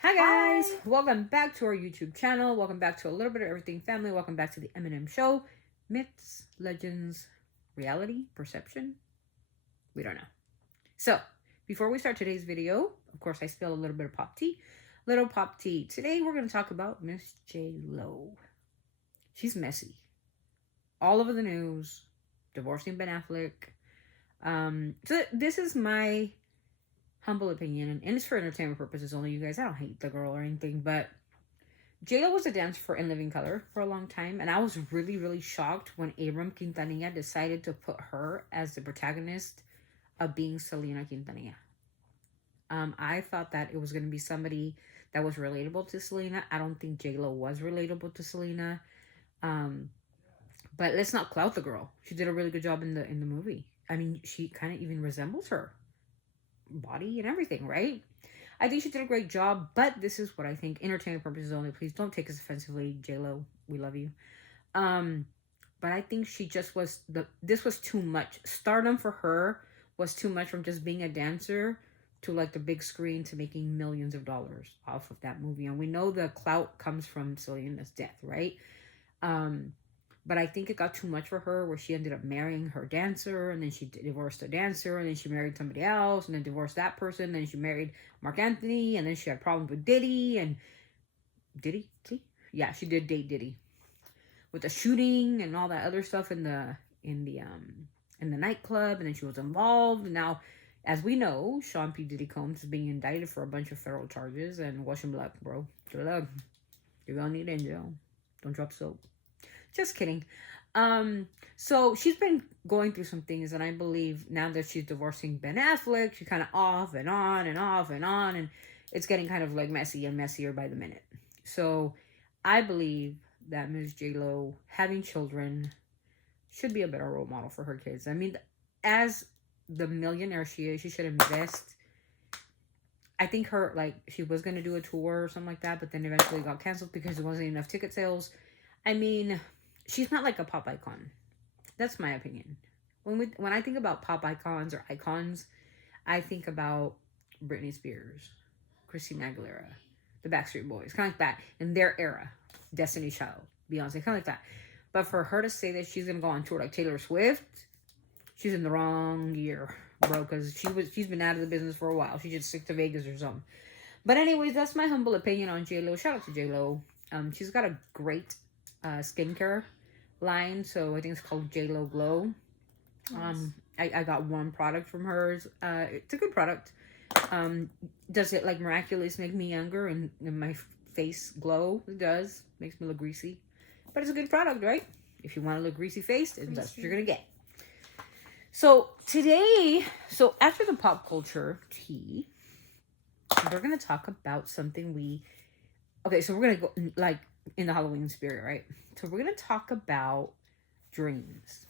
Hi guys, Hi. welcome back to our YouTube channel. Welcome back to a little bit of everything family. Welcome back to the Eminem Show. Myths, legends, reality, perception. We don't know. So, before we start today's video, of course, I spill a little bit of pop tea. Little pop tea. Today we're going to talk about Miss J Lo. She's messy. All over the news. Divorcing Ben Affleck. So this is my humble opinion, and it's for entertainment purposes only, you guys. I don't hate the girl or anything, but JLo was a dancer for In Living Color for a long time, and I was really, really shocked when Abram Quintanilla decided to put her as the protagonist of being Selena Quintanilla. I thought that it was going to be somebody that was relatable to Selena. I don't think JLo was relatable to Selena. Um, but let's not clout the girl. She did a really good job in the movie. I mean, she kind of even resembles her body and everything, right? I think she did a great job, but this is what I think. Entertainment purposes only. Please don't take us offensively, J-Lo. We love you. Um, but I think she just was this was too much. Stardom for her was too much, from just being a dancer to like the big screen to making millions of dollars off of that movie. And we know the clout comes from Selena's death, right? Um, but I think it got too much for her, where she ended up marrying her dancer, and then she divorced the dancer, and then she married somebody else, and then divorced that person, and then she married Mark Anthony, and then she had problems with Diddy, and Diddy? Yeah, she did date Diddy. With the shooting and all that other stuff in the nightclub, and then she was involved, and now, as we know, Sean P. Diddy Combs is being indicted for a bunch of federal charges, and wash him black, bro. Good luck. You're gonna need in jail. Don't drop soap. Just kidding. So she's been going through some things, and I believe now that she's divorcing Ben Affleck, she's kind of off and on and off and on, and it's getting kind of like messy and messier by the minute. So I believe that Ms. J Lo having children should be a better role model for her kids. I mean, as the millionaire she is, she should invest. I think her, like, she was gonna do a tour or something like that, but then eventually got canceled because there wasn't enough ticket sales. I mean, she's not like a pop icon. That's my opinion. When I think about pop icons or icons, I think about Britney Spears, Christina Aguilera, the Backstreet Boys, kind of like that in their era. Destiny Child, Beyonce, kind of like that. But for her to say that she's gonna go on tour like Taylor Swift, she's in the wrong year, bro. Because she's been out of the business for a while. She just stick to Vegas or something. But anyways, that's my humble opinion on J Lo. Shout out to J Lo. She's got a great skincare line, so I think it's called J Lo Glow. Nice. I got one product from hers. It's a good product. Does it like miraculous make me younger and my face glow? It does. Makes me look greasy, but it's a good product, right? If you want to look greasy faced, that's what you're gonna get. So today, after the pop culture tea, we're gonna talk about something okay, so we're gonna go like in the Halloween spirit, right? So we're gonna talk about dreams.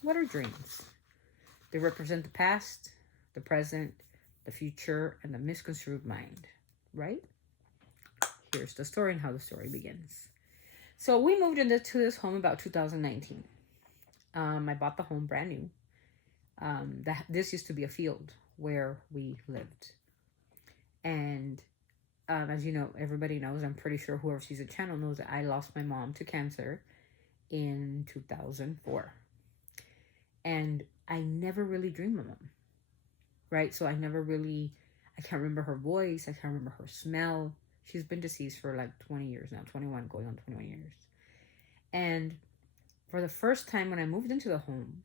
What are dreams? They represent the past, the present, the future, and the misconstrued mind, right? Here's the story and how the story begins. So we moved into this home about 2019. I bought the home brand new. This used to be a field where we lived, and as you know, everybody knows, I'm pretty sure whoever sees the channel knows that I lost my mom to cancer in 2004. And I never really dreamed of mom, right? So I can't remember her voice. I can't remember her smell. She's been deceased for like 20 years now, 21, going on 21 years. And for the first time when I moved into the home,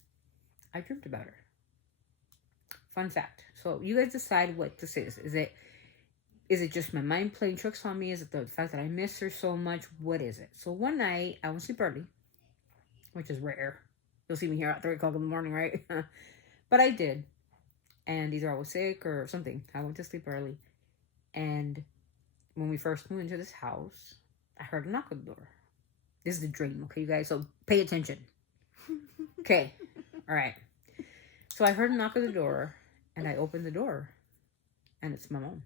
I dreamed about her. Fun fact. So you guys decide what this is. Is it just my mind playing tricks on me? Is it the fact that I miss her so much? What is it? So one night, I went to sleep early, which is rare. You'll see me here at 3 o'clock in the morning, right? But I did. And either I was sick or something. I went to sleep early. And when we first moved into this house, I heard a knock on the door. This is a dream, okay, you guys? So pay attention. Okay. All right. So I heard a knock on the door, and I opened the door. And it's my mom.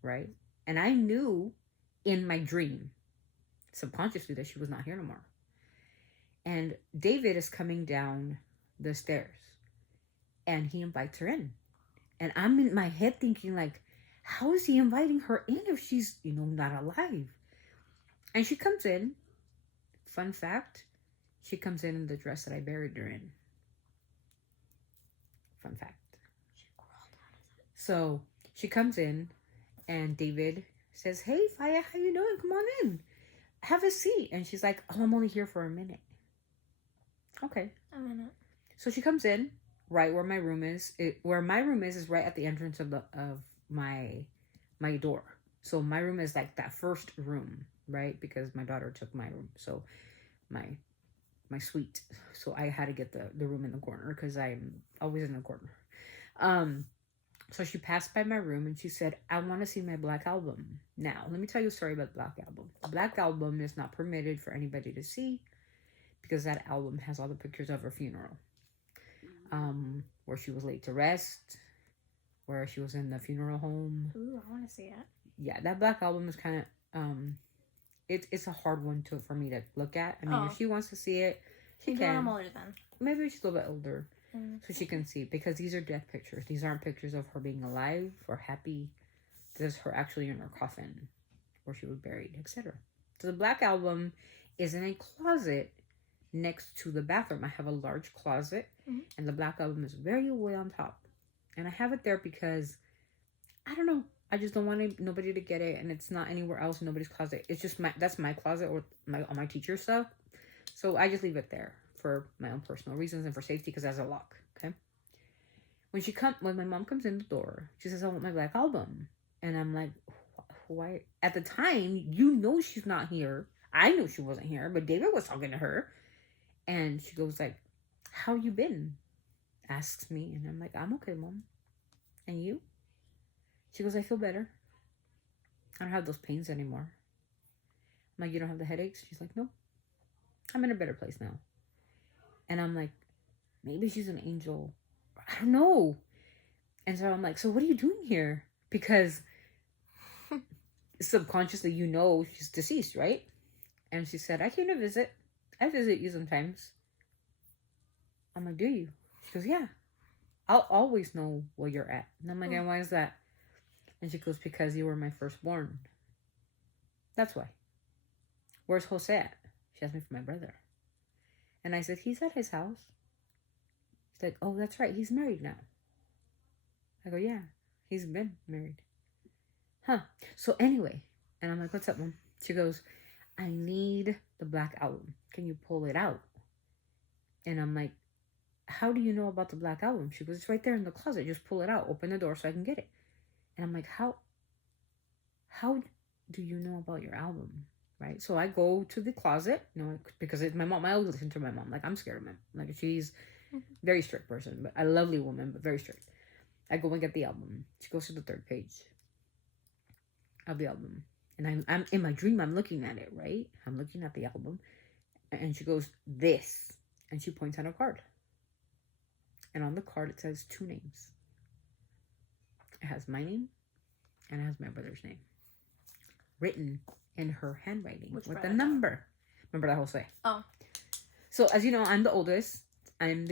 Right? And I knew in my dream, subconsciously, that she was not here no more. And David is coming down the stairs, and he invites her in. And I'm in my head thinking, like, how is he inviting her in if she's, not alive? And she comes in. Fun fact, she comes in the dress that I buried her in. Fun fact. So she comes in, and David says, "Hey, Faya, how you doing? Come on in. Have a seat." And she's like, "Oh, I'm only here for a minute." Okay. A minute. So she comes in right where my room is. Where my room is right at the entrance of my door. So my room is like that first room, right? Because my daughter took my room. So my suite. So I had to get the room in the corner because I'm always in the corner. So she passed by my room and she said, "I want to see my Black Album." Now, let me tell you a story about the Black Album. The Black Album is not permitted for anybody to see because that album has all the pictures of her funeral. Where she was laid to rest, where she was in the funeral home. Ooh, I want to see it. Yeah, that Black Album is kind of, it's a hard one for me to look at. I mean, if she wants to see it, she can. I'm older then. Maybe she's a little bit older. So she can see, because these are death pictures. These aren't pictures of her being alive or happy. This is her actually in her coffin where she was buried, etc. So the Black Album is in a closet next to the bathroom. I have a large closet, and the Black Album is very way on top. And I have it there because, I don't know, I just don't want nobody to get it, and it's not anywhere else in nobody's closet. It's just that's my closet or all my teacher stuff. So I just leave it there for my own personal reasons and for safety because it has a lock. Okay. When my mom comes in the door, she says, "I want my Black Album," and I'm like, "Why?" At the time, she's not here. I knew she wasn't here, but David was talking to her, and she goes like, "How you been?" Asks me, and I'm like, "I'm okay, Mom. And you?" She goes, "I feel better. I don't have those pains anymore." I'm like, "You don't have the headaches?" She's like, "No. I'm in a better place now." And I'm like, maybe she's an angel. I don't know. And so I'm like, "So what are you doing here?" Because subconsciously, she's deceased, right? And she said, "I came to visit. I visit you sometimes." I'm like, "Do you?" She goes, "Yeah. I'll always know where you're at." And I'm like, "And why is that?" And she goes, "Because you were my firstborn. That's why." "Where's Jose at?" She asked me for my brother. And I said, "He's at his house." She's like, "Oh, that's right. He's married now." I go, "Yeah, he's been married." Huh. So anyway, and I'm like, "What's up, Mom?" She goes, "I need the Black Album. Can you pull it out?" And I'm like, "How do you know about the Black Album?" She goes, "It's right there in the closet. Just pull it out. Open the door so I can get it." And I'm like, How do you know about your album?" Right? So I go to the closet, because it's my mom. I always listen to my mom. Like, I'm scared of my mom. Like, she's very strict person, but a lovely woman, but very strict. I go and get the album. She goes to the third page of the album. And I'm in my dream, I'm looking at it, right? I'm looking at the album. And she goes, "This." And she points at a card. And on the card, it says 2 names. It has my name and it has my brother's name written in her handwriting with a number. Remember that Jose? Oh. So, as you know, I'm the oldest. I'm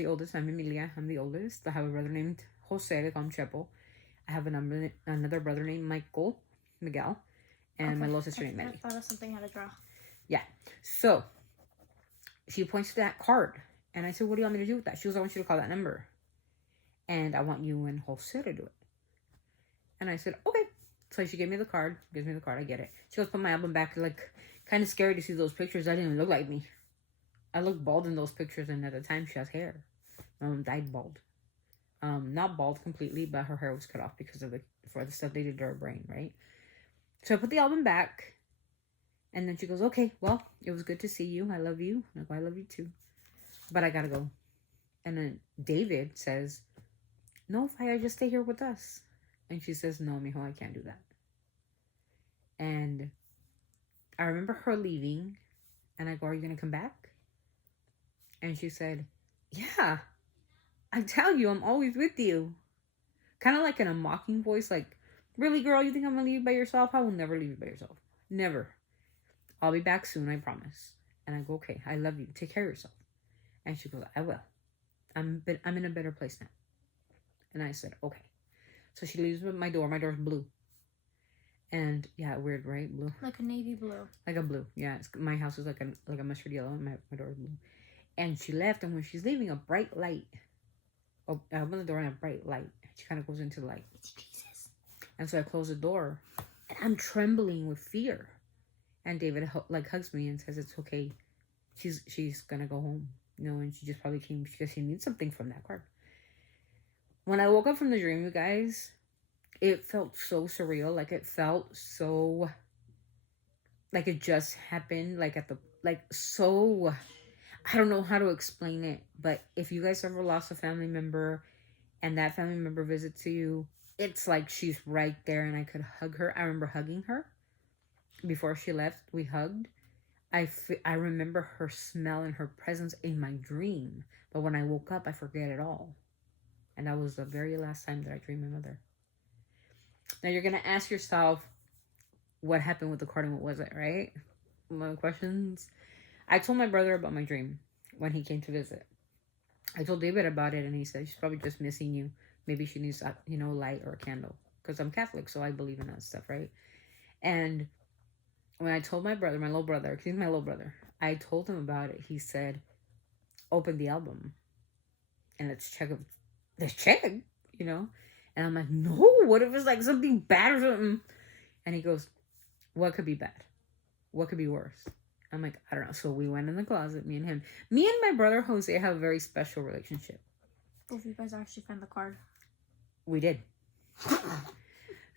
Emilia. I'm the oldest. I have a brother named Jose. They call him Chepo. I have another brother named Miguel. And my little sister named Melly. I thought of something how to draw. Yeah. So, she points to that card. And I said, "What do you want me to do with that?" She goes, "I want you to call that number. And I want you and Jose to do it." And I said, "Okay." So she gave me the card. Gives me the card. I get it. She goes, "Put my album back." Like, kind of scary to see those pictures. I didn't even look like me. I look bald in those pictures. And at the time, she has hair. My mom died bald. Not bald completely, but her hair was cut off because of the stuff they did to her brain, right? So I put the album back. And then she goes, "Okay, well, it was good to see you. I love you." I go, "I love you too. But I gotta go." And then David says, "No, Faya, just stay here with us." And she says, "No, mijo, I can't do that." And I remember her leaving. And I go, "Are you going to come back?" And she said, "Yeah, I tell you, I'm always with you." Kind of like in a mocking voice, like, "Really, girl, you think I'm going to leave you by yourself? I will never leave you by yourself. Never. I'll be back soon, I promise." And I go, "Okay, I love you. Take care of yourself." And she goes, "I will. I'm in a better place now." And I said, "Okay." So she leaves my door. My door's blue. And yeah, weird, right? Blue. Like a navy blue. Like a blue. Yeah, my house is like a mustard yellow, and my door is blue. And she left, and when she's leaving, a bright light. Oh, I opened the door and a bright light. She kind of goes into the light. It's Jesus. And so I close the door, and I'm trembling with fear. And David like hugs me and says it's okay. She's gonna go home, you know, and she just probably came because she needs something from that card. When I woke up from the dream, you guys, it felt so surreal. Like it felt so like it just happened. So I don't know how to explain it, but if you guys ever lost a family member and that family member visits you, it's like she's right there and I could hug her. I remember hugging her before she left. We hugged. I remember her smell and her presence in my dream, but when I woke up, I forget it all. And that was the very last time that I dreamed my mother. Now you're gonna ask yourself, what happened with the card and what was it, right? One of the questions. I told my brother about my dream when he came to visit. I told David about it, and he said she's probably just missing you. Maybe she needs, light or a candle. Because I'm Catholic, so I believe in that stuff, right? And when I told my brother, my little brother, because he's my little brother, I told him about it. He said, open the album and let's check, And I'm like, no, what if it's like something bad or something? And he goes, what could be bad? What could be worse? I'm like, I don't know. So we went in the closet, me and him. Me and my brother Jose have a very special relationship. Both of you guys actually found the card. We did.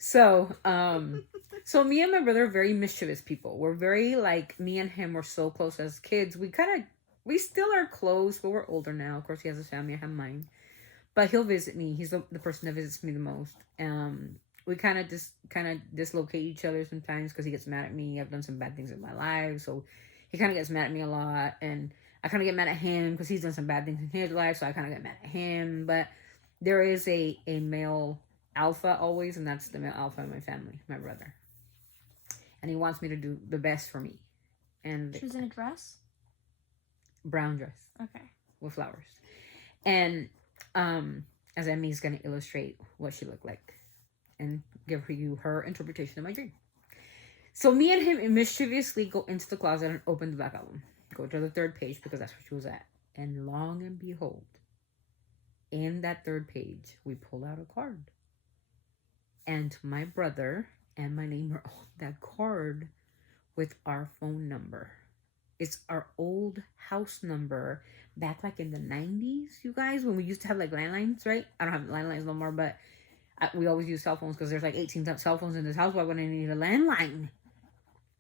So me and my brother are very mischievous people. We're very me and him were so close as kids. We still are close, but we're older now. Of course, he has his family, I have mine. But he'll visit me. He's the person that visits me the most. We kind of dislocate each other sometimes because he gets mad at me. I've done some bad things in my life, so he kind of gets mad at me a lot, and I kind of get mad at him because he's done some bad things in his life, so I kind of get mad at him. But there is a male alpha always, and that's the male alpha in my family, my brother. And he wants me to do the best for me. And she was in a dress? Brown dress. Okay. With flowers. And as Emmy's going to illustrate what she looked like and give you her interpretation of my dream. So me and him mischievously go into the closet and open the back album. Go to the third page because that's where she was at. And long and behold, in that third page, we pull out a card. And my brother and my name are on that card with our phone number. It's our old house number back in the 90s, you guys, when we used to have landlines, right? I don't have landlines no more, but we always use cell phones because there's 18 cell phones in this house. Why would I need a landline?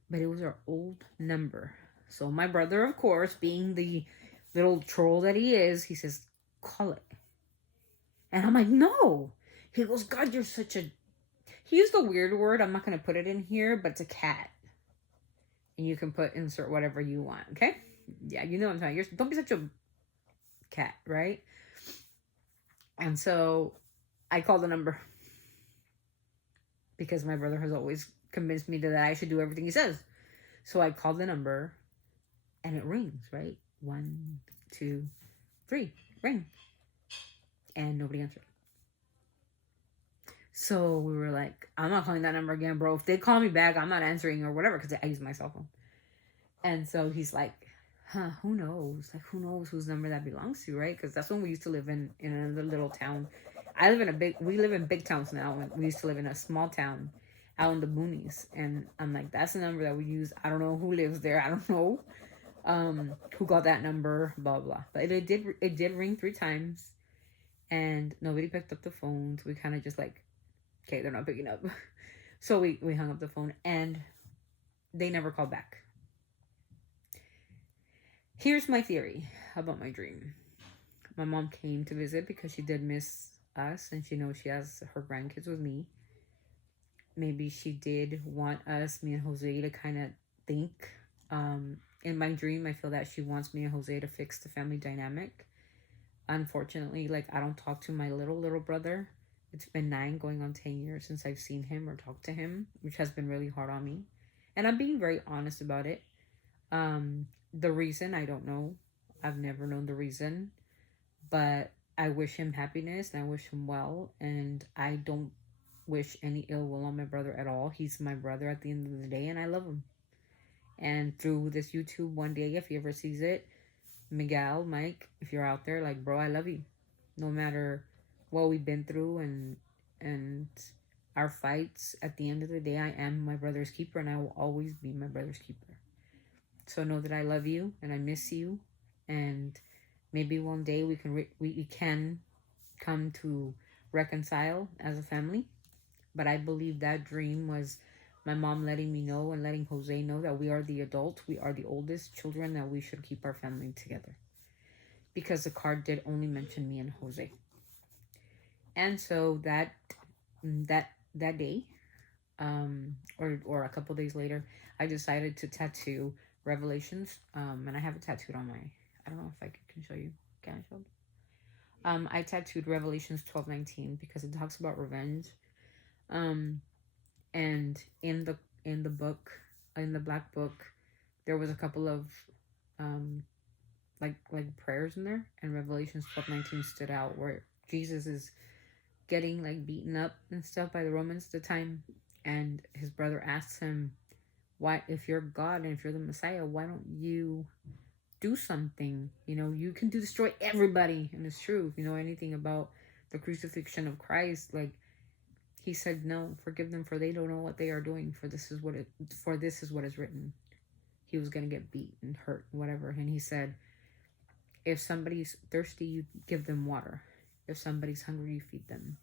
But it was our old number. So my brother, of course, being the little troll that he is, he says, call it. And I'm like, no. He goes, God, you're such a... He used a weird word. I'm not going to put it in here, but it's a cat. And you can insert whatever you want, okay? Yeah, you know what I'm talking about. Don't be such a cat, right? And so I called the number because my brother has always convinced me that I should do everything he says. So I called the number and it rings, right? 1, 2, 3, ring. And nobody answered. So we were like, I'm not calling that number again, bro. If they call me back, I'm not answering or whatever because I use my cell phone. And so he's like, who knows? Who knows whose number that belongs to, right? Because that's when we used to live in another little town. We live in big towns now. We used to live in a small town out in the boonies. And I'm like, that's the number that we use. I don't know who lives there. I don't know who got that number, blah, blah. But it did ring 3 times. And nobody picked up the phone. So we kind of just okay, they're not picking up. So we hung up the phone and they never called back. Here's my theory about my dream. My mom came to visit because she did miss us and she knows she has her grandkids with me. Maybe she did want us, me and Jose, to kind of think. In my dream, I feel that she wants me and Jose to fix the family dynamic. Unfortunately, I don't talk to my little brother. It's been 9 going on 10 years since I've seen him or talked to him, which has been really hard on me. And I'm being very honest about it. The reason, I don't know. I've never known the reason. But I wish him happiness and I wish him well. And I don't wish any ill will on my brother at all. He's my brother at the end of the day, and I love him. And through this YouTube one day, if he ever sees it, Miguel, Mike, if you're out there, like, bro, I love you. No matter what we've been through and our fights, at the end of the day, I am my brother's keeper, and I will always be my brother's keeper. So know that I love you and I miss you, and maybe one day we can come to reconcile as a family. But I believe that dream was my mom letting me know and letting Jose know that we are the adult, we are the oldest children, that we should keep our family together. Because the card did only mention me and Jose. And so that day, or a couple days later, I decided to tattoo Revelations. And I have it tattooed on my, I don't know if I can show you. Can I show you? I tattooed Revelations 12:19 because it talks about revenge. And in the book, in the black book, there was a couple of like prayers in there, and Revelations 12:19 stood out, where Jesus is getting like beaten up and stuff by the Romans at the time, and his brother asks him, why, if you're God and if you're the Messiah, why don't you do something? You know, you can destroy everybody. And it's true. If you know anything about the crucifixion of Christ, like, he said, no, forgive them, for they don't know what they are doing, for this is what is written. He was going to get beat and hurt, whatever. And he said, if somebody's thirsty, you give them water. If somebody's hungry, you feed them.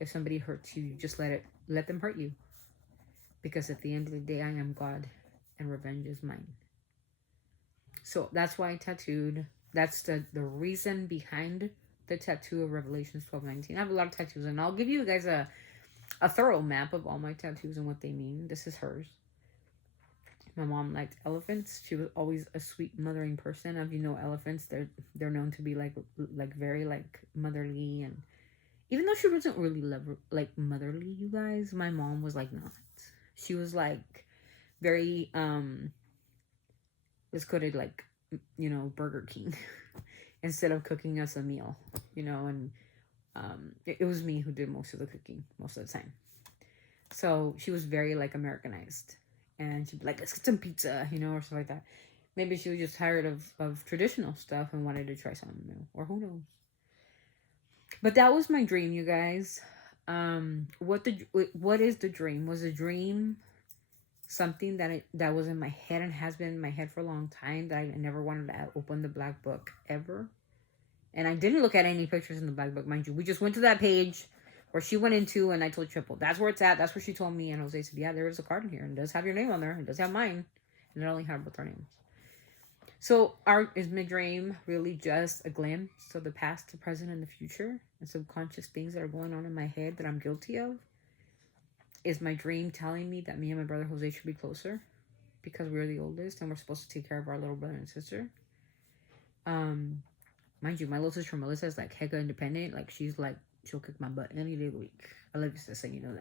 If somebody hurts you, you just let them hurt you. Because at the end of the day, I am God and revenge is mine. So that's why I tattooed. That's the reason behind the tattoo of Revelations 12:19. I have a lot of tattoos, and I'll give you guys a thorough map of all my tattoos and what they mean. This is hers. My mom liked elephants. She was always a sweet mothering person. If you know elephants, they're known to be like very like motherly, and even though she wasn't really like motherly, you guys, my mom was like not. She was like very let's call it like, you know, Burger King instead of cooking us a meal, you know, and it was me who did most of the cooking most of the time. So she was very like Americanized, and she'd be like, let's get some pizza, you know, or something like that. Maybe she was just tired of traditional stuff and wanted to try something new, or who knows. But that was my dream, you guys. What is the dream? Was the dream something that was in my head and has been in my head for a long time, that I never wanted to open the black book ever? And I didn't look at any pictures in the black book, mind you. We just went to that page where she went into, and I told Triple, that's where it's at. That's where she told me. And Jose said, yeah, there is a card in here, and it does have your name on there. It does have mine. And it only had both our names. So is my dream really just a glimpse of the past, the present, and the future, and subconscious things that are going on in my head that I'm guilty of? Is my dream telling me that me and my brother Jose should be closer because we're the oldest and we're supposed to take care of our little brother and sister? Mind you, my little sister Melissa is like hecka independent. Like, she's like, she'll kick my butt any day of the week. I love you, sister, you know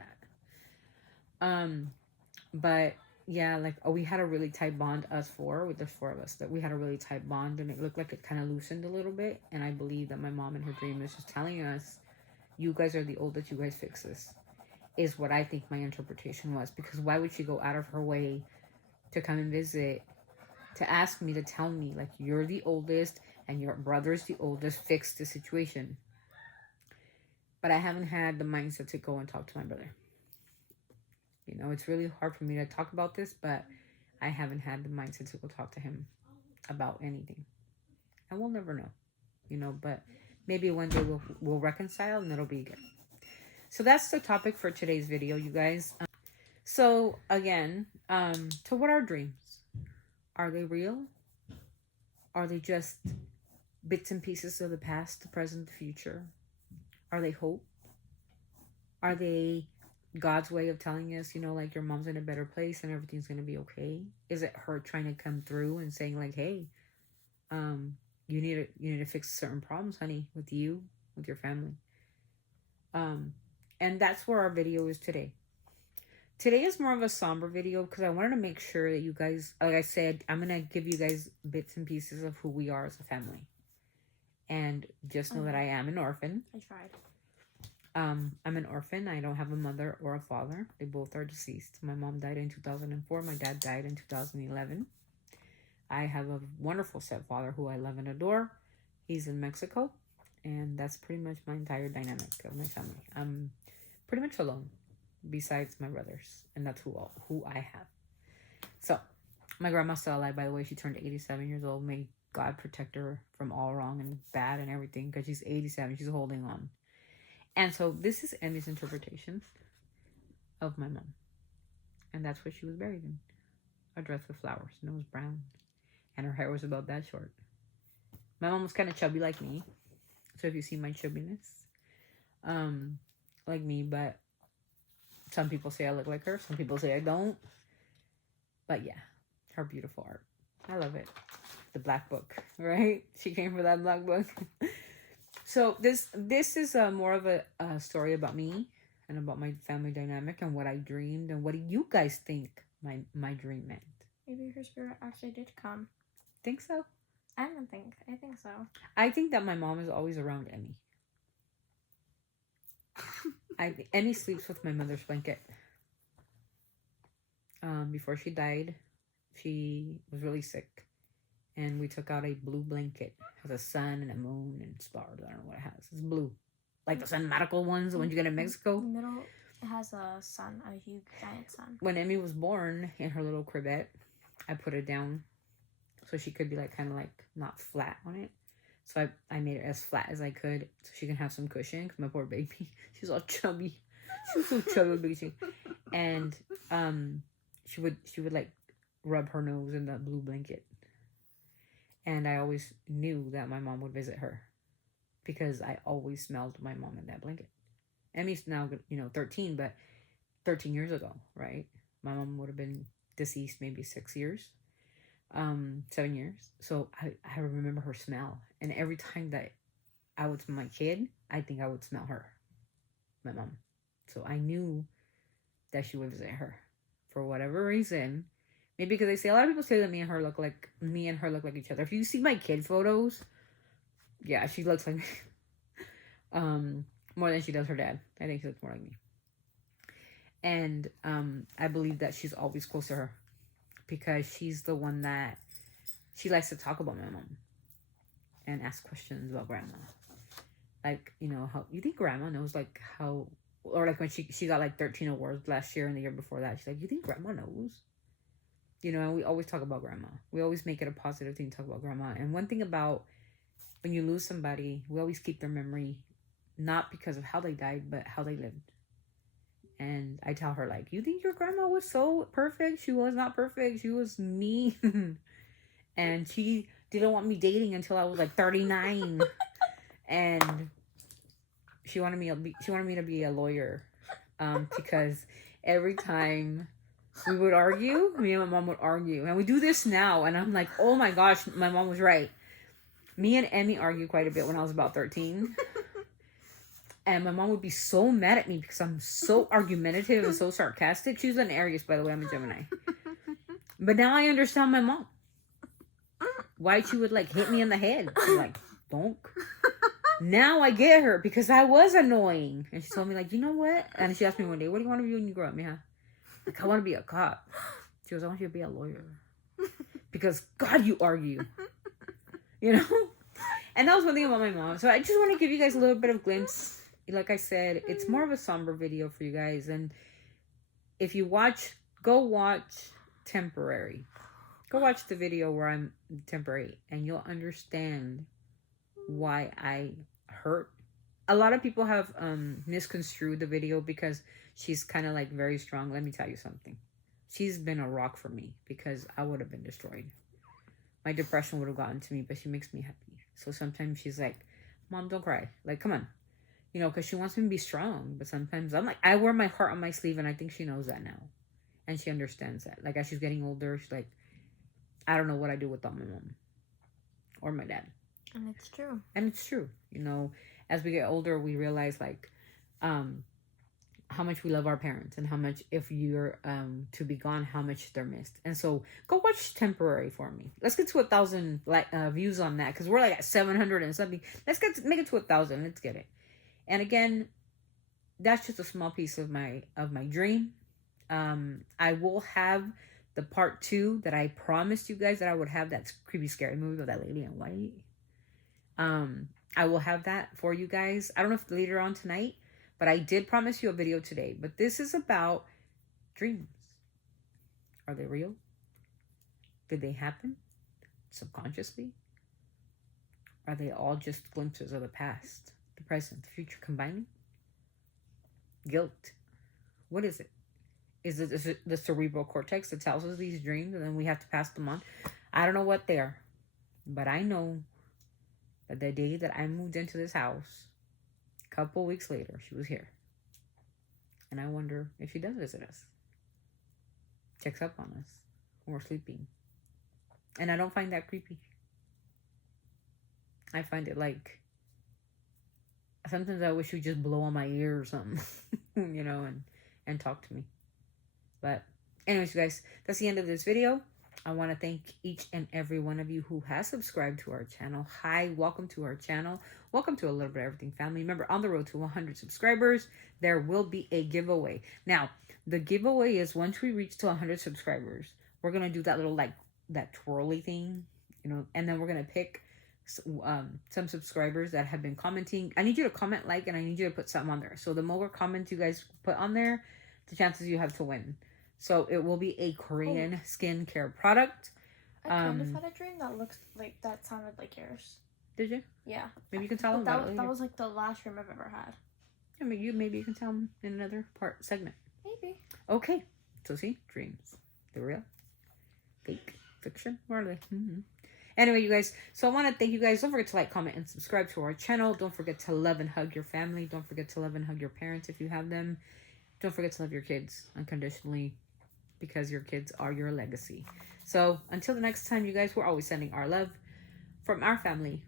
that. But yeah, like, we had a really tight bond, us four, with the four of us, that we had a really tight bond, and it looked like it kind of loosened a little bit. And I believe that my mom in her dream is just telling us, you guys are the oldest, you guys fix this, is what I think my interpretation was. Because why would she go out of her way to come and visit, to ask me, to tell me, like, you're the oldest and your brother's the oldest, fix the situation? But I haven't had the mindset to go and talk to my brother. You know, it's really hard for me to talk about this, but I haven't had the mindset to go talk to him about anything. And we'll never know, you know, but maybe one day we'll reconcile and it'll be good. So that's the topic for today's video, you guys. So again, so what are dreams? Are they real? Are they just bits and pieces of the past, the present, the future? Are they hope? Are they God's way of telling us, you know, like, your mom's in a better place and everything's going to be okay? Is it her trying to come through and saying, like, hey, you need to fix certain problems, honey, with you, with your family? And that's where our video is today. Today is more of a somber video because I wanted to make sure that you guys, like I said, I'm going to give you guys bits and pieces of who we are as a family. And just know that I am an orphan. I tried. I'm an orphan. I don't have a mother or a father. They both are deceased. My mom died in 2004. My dad died in 2011. I have a wonderful stepfather who I love and adore. He's in Mexico. And that's pretty much my entire dynamic of my family. I'm pretty much alone, besides my brothers. And that's who I have. So, my grandma's still alive, by the way. She turned 87 years old. May God protect her from all wrong and bad and everything. Because she's 87. She's holding on. And so, this is Emmy's interpretation of my mom. And that's what she was buried in. A dress with flowers. And it was brown. And her hair was about that short. My mom was kind of chubby like me. So if you see my chubbiness, like me, but some people say I look like her. Some people say I don't. But yeah, her beautiful art. I love it. The black book, right? She came for that black book. So this is more of a story about me and about my family dynamic and what I dreamed and what do you guys think my dream meant? Maybe her spirit actually did come. Think so? I don't think. I think so. I think that my mom is always around Emmy. Emmy sleeps with my mother's blanket. Before she died, she was really sick. And we took out a blue blanket. It has a sun and a moon and stars. I don't know what it has. It's blue. Like the sun medical ones, the ones you get in Mexico. The middle has a sun, a huge giant sun. When Emmy was born in her little cribette, I put it down so she could be like kind of like not flat on it. So I made it as flat as I could so she can have some cushion because my poor baby, she's all chubby. She was so chubby, baby. And she would like rub her nose in the blue blanket. And I always knew that my mom would visit her because I always smelled my mom in that blanket. Emmy's now, 13, but 13 years ago, right? My mom would have been deceased maybe 6 years. 7 years. So I remember her smell. And every time that I would smell my kid, I think I would smell her. My mom. So I knew that she would visit her. For whatever reason. Maybe because they say a lot of people say that me and her look like each other. If you see my kid photos, yeah, she looks like me. More than she does her dad. I think she looks more like me. And I believe that she's always close to her. Because she's the one that she likes to talk about my mom and ask questions about grandma. Like, how you think grandma knows like how, or like when she got like 13 awards last year and the year before that, she's like, you think grandma knows? And we always talk about grandma. We always make it a positive thing to talk about grandma. And one thing about when you lose somebody, we always keep their memory, not because of how they died, but how they lived. And I tell her, like, you think your grandma was so perfect? She was not perfect. She was mean. And she didn't want me dating until I was like 39. And she wanted me to be a lawyer. Because every time we would argue, me and my mom would argue. And we do this now. And I'm like, oh my gosh, my mom was right. Me and Emmy argued quite a bit when I was about 13. And my mom would be so mad at me because I'm so argumentative and so sarcastic. She was an Aries, by the way. I'm a Gemini. But now I understand my mom. Why she would like hit me in the head. She's like, bonk. Now I get her because I was annoying. And she told me like, you know what? And she asked me one day, what do you want to be when you grow up? Yeah. Like, I want to be a cop. She goes, I want you to be a lawyer. Because God, you argue. And that was one thing about my mom. So I just want to give you guys a little bit of glimpse. Like I said, it's more of a somber video for you guys. And if you go watch Temporary. Go watch the video where I'm temporary. And you'll understand why I hurt. A lot of people have misconstrued the video because she's kind of like very strong. Let me tell you something. She's been a rock for me because I would have been destroyed. My depression would have gotten to me, but she makes me happy. So sometimes she's like, Mom, don't cry. Like, come on. Because she wants me to be strong. But sometimes I'm like, I wear my heart on my sleeve, and I think she knows that now. And she understands that. Like, as she's getting older, she's like, I don't know what I do without my mom. Or my dad. And it's true. And it's true. As we get older, we realize, like, how much we love our parents. And how much, if you're to be gone, how much they're missed. And so, go watch Temporary for me. Let's get to 1,000 views on that. Because we're like at 700 and something. Let's make it to 1,000. Let's get it. And again, that's just a small piece of my dream. I will have the part 2 that I promised you guys that I would have. That's creepy, scary movie with that lady in white. I will have that for you guys. I don't know if later on tonight, but I did promise you a video today. But this is about dreams. Are they real? Did they happen subconsciously? Are they all just glimpses of the past, the present, the future combining? Guilt. What is it? Is it the cerebral cortex that tells us these dreams and then we have to pass them on? I don't know what they are, but I know that the day that I moved into this house, a couple weeks later, she was here. And I wonder if she does visit us. Checks up on us when we're sleeping. And I don't find that creepy. I find it like, sometimes I wish you'd just blow on my ear or something, you know, and talk to me. But anyways, you guys, that's the end of this video. I want to thank each and every one of you who has subscribed to our channel. Hi, welcome to our channel. Welcome to A Little Bit of Everything family. Remember, on the road to 100 subscribers, there will be a giveaway. Now, the giveaway is once we reach to 100 subscribers, we're going to do that little, like, that twirly thing, you know, and then we're going to pick some subscribers that have been commenting. I need you to comment, like, and I need you to put something on there. So the more comments you guys put on there, the chances you have to win. So it will be a Korean skincare product. I kind of had a dream that looks like, that sounded like yours. Did you? Yeah. Maybe you can tell them about it later. That was like the last dream I've ever had. I mean, maybe you can tell them in another segment. Maybe. Okay. So see, dreams. They're real. Fake. Fiction. What are they? Mm-hmm. Anyway, you guys, so I want to thank you guys. Don't forget to like, comment, and subscribe to our channel. Don't forget to love and hug your family. Don't forget to love and hug your parents if you have them. Don't forget to love your kids unconditionally, because your kids are your legacy. So until the next time, you guys, we're always sending our love from our family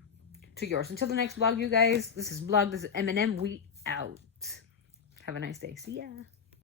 to yours. Until the next vlog, you guys, this is Vlog. This is Eminem. We out. Have a nice day. See ya.